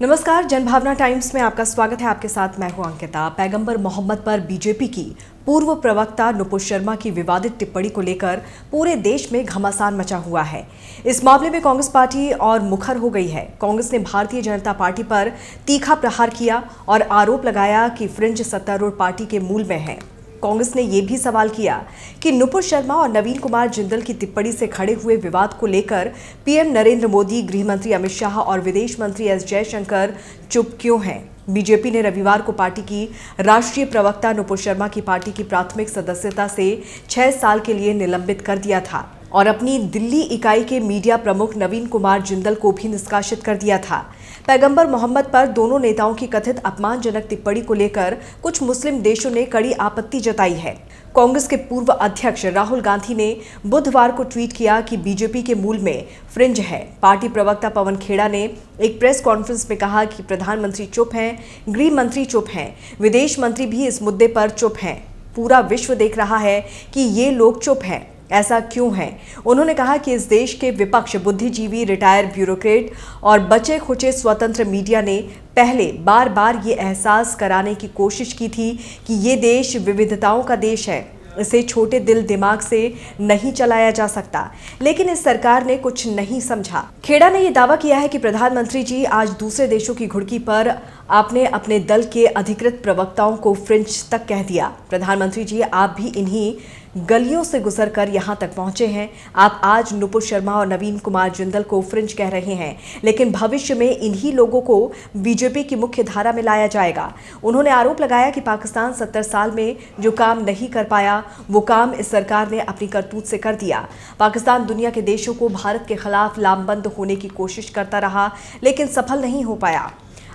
नमस्कार, जनभावना टाइम्स में आपका स्वागत है। आपके साथ मैं हूं अंकिता। पैगंबर मोहम्मद पर बीजेपी की पूर्व प्रवक्ता नुपुर शर्मा की विवादित टिप्पणी को लेकर पूरे देश में घमासान मचा हुआ है। इस मामले में कांग्रेस पार्टी और मुखर हो गई है। कांग्रेस ने भारतीय जनता पार्टी पर तीखा प्रहार किया और आरोप लगाया कि फ्रिंज सत्तारूढ़ पार्टी के मूल में है। कांग्रेस ने यह भी सवाल किया कि नुपुर शर्मा और नवीन कुमार जिंदल की टिप्पणी से खड़े हुए विवाद को लेकर पीएम नरेंद्र मोदी, गृह मंत्री अमित शाह और विदेश मंत्री एस जयशंकर चुप क्यों हैं। बीजेपी ने रविवार को पार्टी की राष्ट्रीय प्रवक्ता नुपुर शर्मा की पार्टी की प्राथमिक सदस्यता से 6 साल के लिए निलंबित कर दिया था और अपनी दिल्ली इकाई के मीडिया प्रमुख नवीन कुमार जिंदल को भी निष्कासित कर दिया था। पैगंबर मोहम्मद पर दोनों नेताओं की कथित अपमानजनक टिप्पणी को लेकर कुछ मुस्लिम देशों ने कड़ी आपत्ति जताई है। कांग्रेस के पूर्व अध्यक्ष राहुल गांधी ने बुधवार को ट्वीट किया कि बीजेपी के मूल में फ्रिंज है। पार्टी प्रवक्ता पवन खेड़ा ने एक प्रेस कॉन्फ्रेंस में कहा कि प्रधानमंत्री चुप हैं, गृह मंत्री चुप हैं, विदेश मंत्री भी इस मुद्दे पर चुप हैं। पूरा विश्व देख रहा है कि ये लोग चुप हैं। ऐसा क्यों है? उन्होंने कहा कि इस देश के विपक्ष, बुद्धिजीवी, रिटायर ब्यूरोक्रेट और बचे खुचे स्वतंत्र मीडिया ने पहले बार बार ये एहसास कराने की कोशिश की थी कि ये देश विविधताओं का देश है, इसे छोटे दिल दिमाग से नहीं चलाया जा सकता। लेकिन इस सरकार ने कुछ नहीं समझा। खेड़ा ने यह दावा किया है कि प्रधानमंत्री जी आज दूसरे देशों की घुड़की पर आपने अपने दल के अधिकृत प्रवक्ताओं को फ्रिंज तक कह दिया। प्रधानमंत्री जी, आप भी इन्हीं गलियों से गुजरकर यहां तक पहुंचे हैं। आप आज नुपुर शर्मा और नवीन कुमार जिंदल को फ्रिंज कह रहे हैं, लेकिन भविष्य में इन्हीं लोगों को बीजेपी की मुख्य धारा में लाया जाएगा। उन्होंने आरोप लगाया कि पाकिस्तान 70 साल में जो काम नहीं कर पाया, वो काम इस सरकार ने अपनी करतूत से कर दिया। पाकिस्तान दुनिया के देशों को भारत के खिलाफ लामबंद होने की कोशिश करता रहा, लेकिन सफल नहीं हो पाया।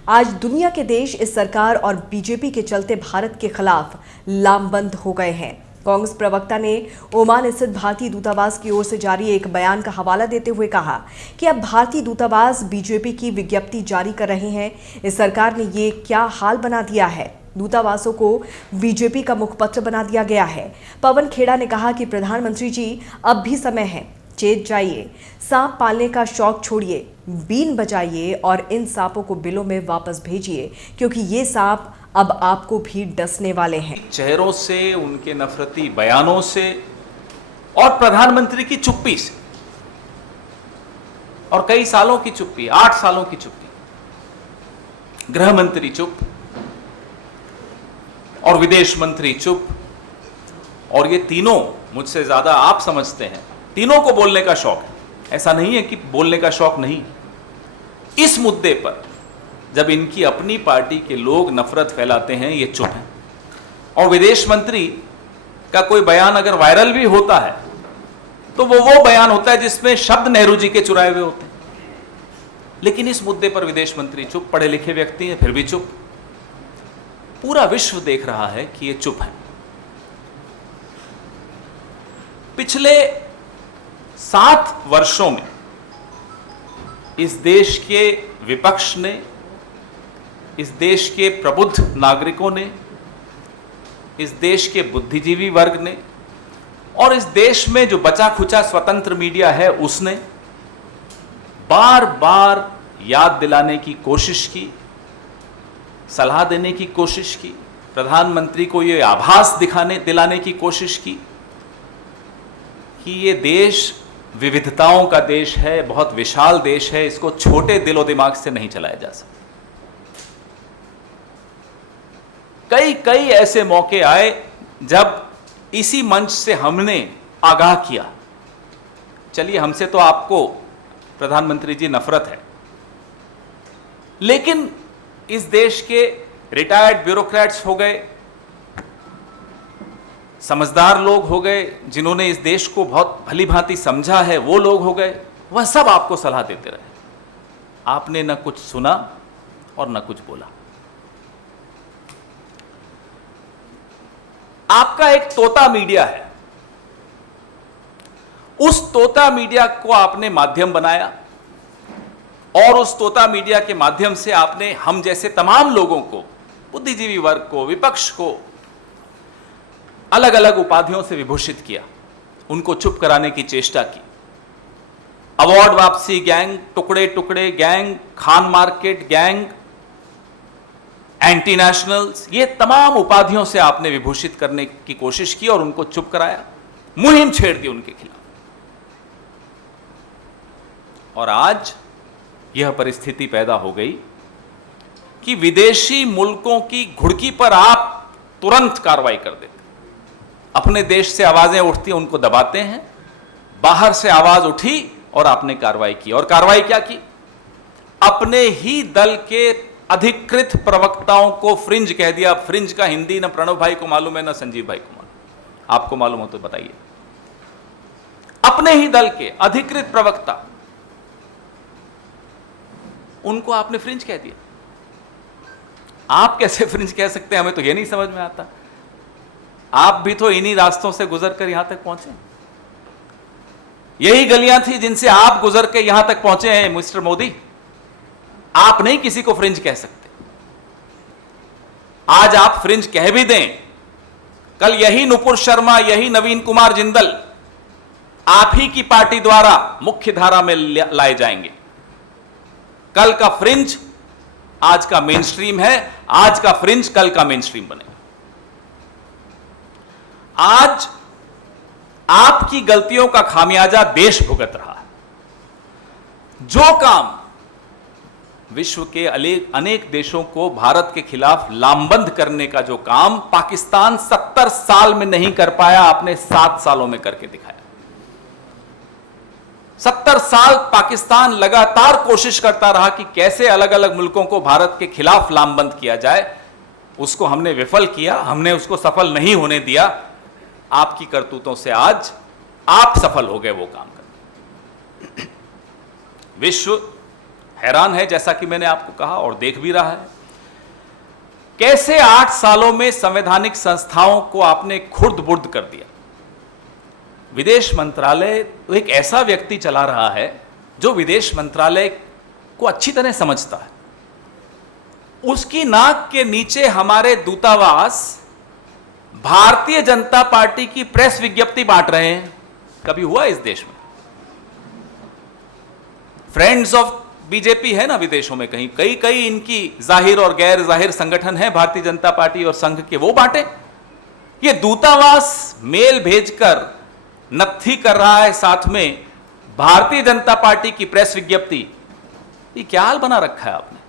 आज दुनिया के देश इस सरकार और बीजेपी के चलते भारत के खिलाफ लामबंद हो गए हैं। कांग्रेस प्रवक्ता ने ओमान स्थित भारतीय दूतावास की ओर से जारी एक बयान का हवाला देते हुए कहा कि अब भारतीय दूतावास बीजेपी की विज्ञप्ति जारी कर रहे हैं। इस सरकार ने ये क्या हाल बना दिया है? दूतावासों को बीजेपी का मुखपत्र बना दिया गया है। पवन खेड़ा ने कहा कि प्रधानमंत्री जी, अब भी समय है, चेत जाइए, सांप पालने का शौक छोड़िए, बीन बजाइए और इन सांपों को बिलों में वापस भेजिए, क्योंकि ये सांप अब आपको भी डसने वाले हैं। चेहरों से, उनके नफरती बयानों से और प्रधानमंत्री की चुप्पी से, और कई सालों की चुप्पी, 8 सालों की चुप्पी, गृह मंत्री चुप और विदेश मंत्री चुप, और ये तीनों मुझसे ज्यादा आप समझते हैं, तीनों को बोलने का शौक है। ऐसा नहीं है कि बोलने का शौक नहीं। इस मुद्दे पर जब इनकी अपनी पार्टी के लोग नफरत फैलाते हैं, ये चुप हैं। और विदेश मंत्री का कोई बयान अगर वायरल भी होता है तो वो बयान होता है जिसमें शब्द नेहरू जी के चुराए हुए होते हैं। लेकिन इस मुद्दे पर विदेश मंत्री चुप, पढ़े लिखे व्यक्ति हैं फिर भी चुप। पूरा विश्व देख रहा है कि ये चुप हैं। पिछले 7 वर्षों में इस देश के विपक्ष ने, इस देश के प्रबुद्ध नागरिकों ने, इस देश के बुद्धिजीवी वर्ग ने और इस देश में जो बचा खुचा स्वतंत्र मीडिया है उसने बार बार याद दिलाने की कोशिश की, सलाह देने की कोशिश की, प्रधानमंत्री को ये आभास दिलाने की कोशिश की कि ये देश विविधताओं का देश है, बहुत विशाल देश है, इसको छोटे दिलो दिमाग से नहीं चलाया जा सकता। कई ऐसे मौके आए जब इसी मंच से हमने आगाह किया, चलिए हमसे तो आपको प्रधानमंत्री जी नफरत है, लेकिन इस देश के रिटायर्ड ब्यूरोक्रेट्स हो गए, समझदार लोग हो गए, जिन्होंने इस देश को बहुत भली भांति समझा है, वो लोग हो गए, वह सब आपको सलाह देते रहे। आपने न कुछ सुना और न कुछ बोला। आपका एक तोता मीडिया है, उस तोता मीडिया को आपने माध्यम बनाया और उस तोता मीडिया के माध्यम से आपने हम जैसे तमाम लोगों को, बुद्धिजीवी वर्ग को, विपक्ष को अलग अलग उपाधियों से विभूषित किया, उनको चुप कराने की चेष्टा की। अवार्ड वापसी गैंग, टुकड़े टुकड़े gang, Khan market gang, anti nationals, ये तमाम उपाधियों से आपने विभूषित करने की कोशिश की और उनको चुप कराया, मुहिम छेड़ दी उनके खिलाफ। और आज यह परिस्थिति पैदा हो गई कि विदेशी मुल्कों की घुड़की पर आप तुरंत कार्रवाई कर देते, अपने देश से आवाजें उठती हैं उनको दबाते हैं, बाहर से आवाज उठी और आपने कार्रवाई की। और कार्रवाई क्या की? अपने ही दल के अधिकृत प्रवक्ताओं को फ्रिंज कह दिया। फ्रिंज का हिंदी न प्रणव भाई को मालूम है, न संजीव भाई को मालूम, आपको मालूम हो तो बताइए। अपने ही दल के अधिकृत प्रवक्ता, उनको आपने फ्रिंज कह दिया। आप कैसे फ्रिंज कह सकते हैं, हमें तो यह नहीं समझ में आता। आप भी तो इन्हीं रास्तों से गुजर कर यहां तक पहुंचे, यही गलियां थी जिनसे आप गुजर के यहां तक पहुंचे हैं मिस्टर मोदी। आप नहीं किसी को फ्रिंज कह सकते। आज आप फ्रिंज कह भी दें, कल यही नुपुर शर्मा, यही नवीन कुमार जिंदल आप ही की पार्टी द्वारा मुख्य धारा में लाए जाएंगे। कल का फ्रिंज आज का मेन स्ट्रीम है, आज का फ्रिंज कल का मेन स्ट्रीम बनेगा। आज आपकी गलतियों का खामियाजा देश भुगत रहा है। जो काम विश्व के अनेक देशों को भारत के खिलाफ लामबंद करने का जो काम पाकिस्तान 70 साल में नहीं कर पाया, आपने 7 सालों में करके दिखाया। 70 साल पाकिस्तान लगातार कोशिश करता रहा कि कैसे अलग अलग मुल्कों को भारत के खिलाफ लामबंद किया जाए, उसको हमने विफल किया, हमने उसको सफल नहीं होने दिया। आपकी करतूतों से आज आप सफल हो गए वो काम करने। विश्व हैरान है, जैसा कि मैंने आपको कहा, और देख भी रहा है कैसे 8 सालों में संवैधानिक संस्थाओं को आपने खुर्द-बुर्द कर दिया। विदेश मंत्रालय एक ऐसा व्यक्ति चला रहा है जो विदेश मंत्रालय को अच्छी तरह समझता है। उसकी नाक के नीचे हमारे दूतावास भारतीय जनता पार्टी की प्रेस विज्ञप्ति बांट रहे हैं। कभी हुआ इस देश में? फ्रेंड्स ऑफ बीजेपी है ना विदेशों में, कहीं कई इनकी जाहिर और गैर जाहिर संगठन है भारतीय जनता पार्टी और संघ के, वो बांटे। ये दूतावास मेल भेजकर नत्थी कर रहा है साथ में भारतीय जनता पार्टी की प्रेस विज्ञप्ति। ये क्या हाल बना रखा है आपने?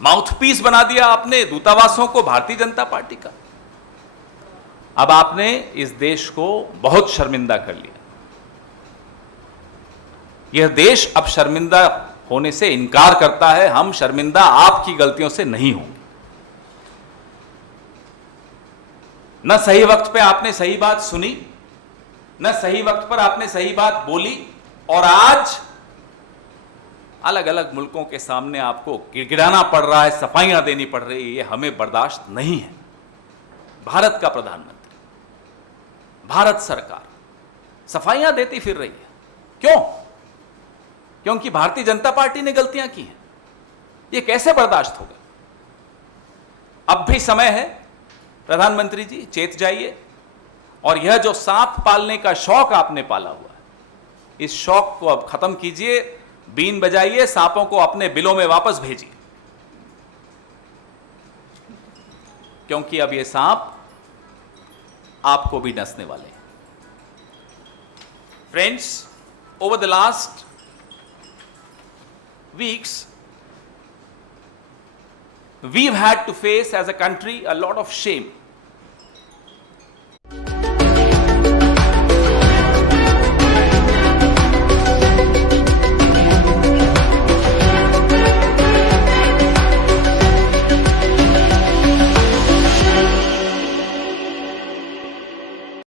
माउथपीस बना दिया आपने दूतावासों को भारतीय जनता पार्टी का। अब आपने इस देश को बहुत शर्मिंदा कर लिया। यह देश अब शर्मिंदा होने से इनकार करता है। हम शर्मिंदा आपकी गलतियों से नहीं होंगे। न सही वक्त पे आपने सही बात सुनी, न सही वक्त पर आपने सही बात बोली, और आज अलग अलग मुल्कों के सामने आपको गिड़गिड़ाना पड़ रहा है, सफाइयां देनी पड़ रही है। ये हमें बर्दाश्त नहीं है। भारत का प्रधानमंत्री, भारत सरकार सफाइयां देती फिर रही है। क्यों? क्योंकि भारतीय जनता पार्टी ने गलतियां की हैं। ये कैसे बर्दाश्त होगा? अब भी समय है प्रधानमंत्री जी, चेत जाइए और यह जो सांप पालने का शौक आपने पाला हुआ है, इस शौक को अब खत्म कीजिए। बीन बजाइए, सांपों को अपने बिलों में वापस भेजिए, क्योंकि अब ये सांप आपको भी डसने वाले हैं। Friends, over the last weeks we've had to face as a country a lot of shame